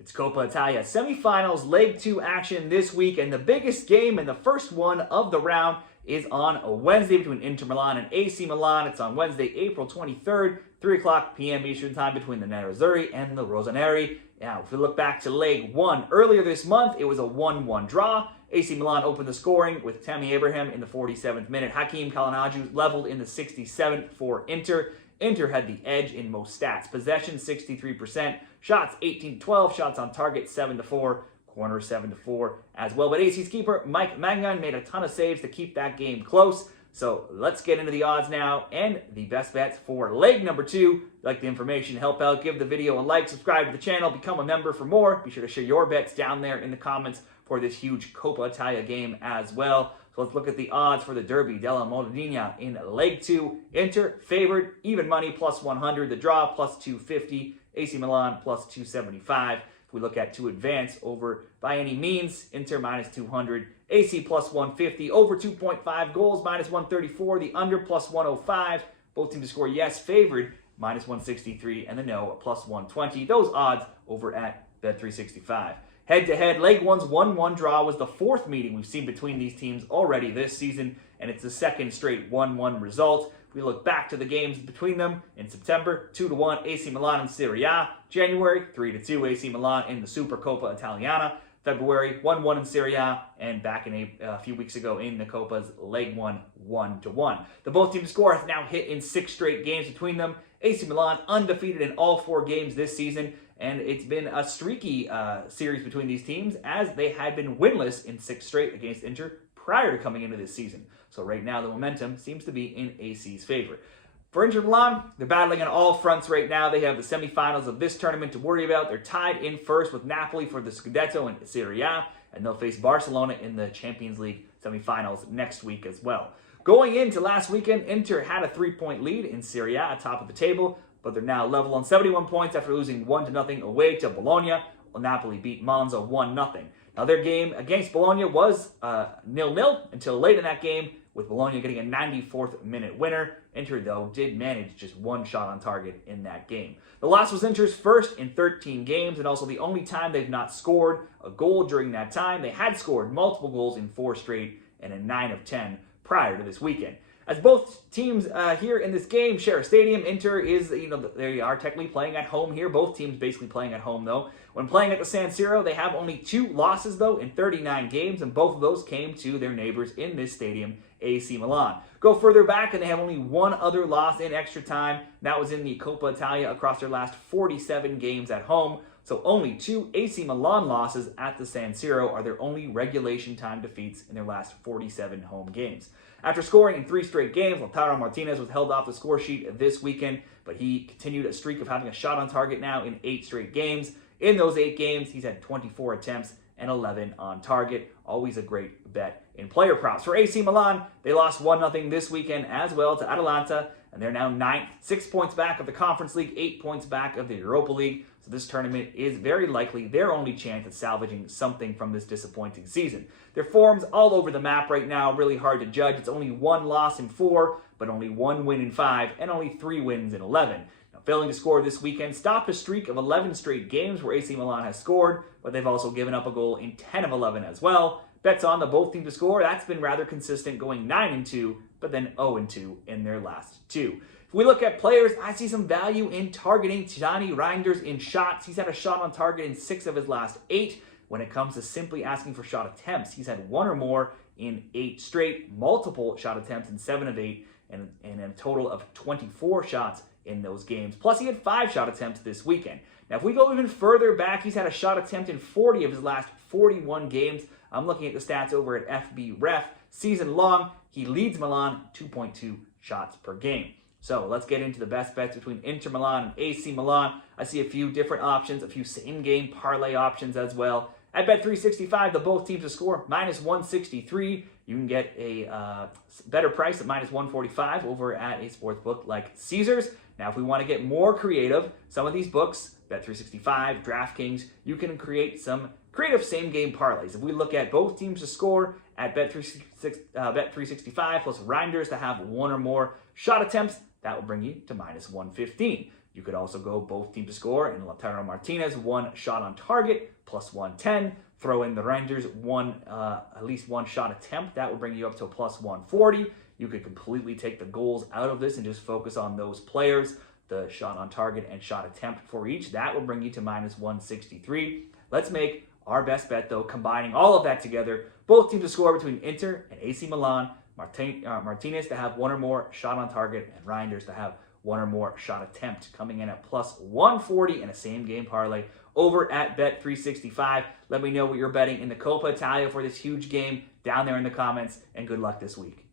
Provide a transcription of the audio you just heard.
It's Coppa Italia Semifinals Leg 2 action this week, and the biggest game and the first one of the round is on a Wednesday between Inter Milan and AC Milan. It's on Wednesday, April 23rd, 3 o'clock p.m. Eastern Time between the Nerazzurri and the Rossoneri. Now, if we look back to Leg 1 earlier this month, it was a 1-1 draw. AC Milan opened the scoring with Tammy Abraham in the 47th minute. Hakeem Kalinaju leveled in the 67th for Inter. Inter had the edge in most stats. Possession 63%, shots 18-12, shots on target 7-4, corner 7-4 as well. But AC's keeper Mike Magnan made a ton of saves to keep that game close. So let's get into the odds now and the best bets for leg number 2. If you like the information, help out, give the video a like, subscribe to the channel, become a member for more. Be sure to share your bets down there in the comments for this huge Coppa Italia game as well. So let's look at the odds for the Derby della Madonnina in leg 2. Inter favored, even money plus 100. The draw plus 250. AC Milan plus 275. If we look at to advance over by any means, Inter minus 200. AC plus 150. Over 2.5 goals minus 134. The under plus 105. Both teams to score yes favored minus 163. And the no plus 120. Those odds over at Bet365. Head-to-head, Leg 1's 1-1 draw was the fourth meeting we've seen between these teams already this season, and it's the second straight 1-1 result. If we look back to the games between them, in September, 2-1 AC Milan in Serie A. January, 3-2 AC Milan in the Super Coppa Italiana. February, 1-1 in Serie A, and back in a few weeks ago in the Coppa's Leg 1, 1-1. The both teams score has now hit in 6 straight games between them. AC Milan undefeated in all 4 games this season, and it's been a streaky series between these teams as they had been winless in 6 straight against Inter prior to coming into this season. So right now the momentum seems to be in AC's favor. For Inter Milan, they're battling on all fronts right now. They have the semifinals of this tournament to worry about. They're tied in first with Napoli for the Scudetto in Serie A, and they'll face Barcelona in the Champions League semifinals next week as well. Going into last weekend, Inter had a 3-point lead in Serie A atop of the table, but they're now level on 71 points after losing 1-0 away to Bologna, while Napoli beat Monza 1-0. Now their game against Bologna was 0-0 until late in that game, with Bologna getting a 94th minute winner. Inter, though, did manage just 1 shot on target in that game. The loss was Inter's first in 13 games, and also the only time they've not scored a goal during that time. They had scored multiple goals in 4 straight and in 9 of 10 prior to this weekend. As both teams here in this game share a stadium, Inter is, they are technically playing at home here. Both teams basically playing at home, though. When playing at the San Siro, they have only 2 losses, though, in 39 games, and both of those came to their neighbors in this stadium, AC Milan. Go further back, and they have only 1 other loss in extra time. That was in the Coppa Italia across their last 47 games at home. So only 2 AC Milan losses at the San Siro are their only regulation time defeats in their last 47 home games. After scoring in 3 straight games, Lautaro Martinez was held off the score sheet this weekend, but he continued a streak of having a shot on target now in 8 straight games. In those 8 games, he's had 24 attempts and 11 on target. Always a great bet in player props. For AC Milan, they lost 1-0 this weekend as well to Atalanta, and they're now 9th, 6 points back of the Conference League, 8 points back of the Europa League. So this tournament is very likely their only chance at salvaging something from this disappointing season. Their form's all over the map right now, really hard to judge. It's only 1 loss in 4, but only 1 win in 5, and only 3 wins in 11. Now, failing to score this weekend stopped a streak of 11 straight games where AC Milan has scored, but they've also given up a goal in 10 of 11 as well. Bets on the both teams to score, that's been rather consistent, going 9-2, but then 0-2 in their last 2. If we look at players, I see some value in targeting Gianni Reinders in shots. He's had a shot on target in 6 of his last 8. When it comes to simply asking for shot attempts, he's had 1 or more in 8 straight, multiple shot attempts in 7 of 8, and a total of 24 shots in those games. Plus, he had 5 shot attempts this weekend. Now, if we go even further back, he's had a shot attempt in 40 of his last 41 games. I'm looking at the stats over at FB Ref. Season long, he leads Milan 2.2 shots per game. So let's get into the best bets between Inter Milan and AC Milan. I see a few different options, a few same-game parlay options as well. At Bet365, the both teams to score minus 163. You can get a better price at minus 145 over at a sportsbook like Caesars. Now, if we want to get more creative, some of these books, Bet365, DraftKings, you can create some creative same-game parlays. If we look at both teams to score at Bet365 plus Reinders to have 1 or more shot attempts, that will bring you to minus 115. You could also go both teams to score and Lautaro Martinez, 1 shot on target, plus 110. Throw in the Rangers, at least 1 shot attempt. That would bring you up to a plus 140. You could completely take the goals out of this and just focus on those players, the shot on target and shot attempt for each. That will bring you to minus 163. Let's make our best bet, though, combining all of that together. Both teams to score between Inter and AC Milan. Martinez to have 1 or more shot on target, and Reinders to have 1 or more shot attempt, coming in at plus 140 in a same game parlay over at Bet365. Let me know what you're betting in the Coppa Italia for this huge game down there in the comments, and good luck this week.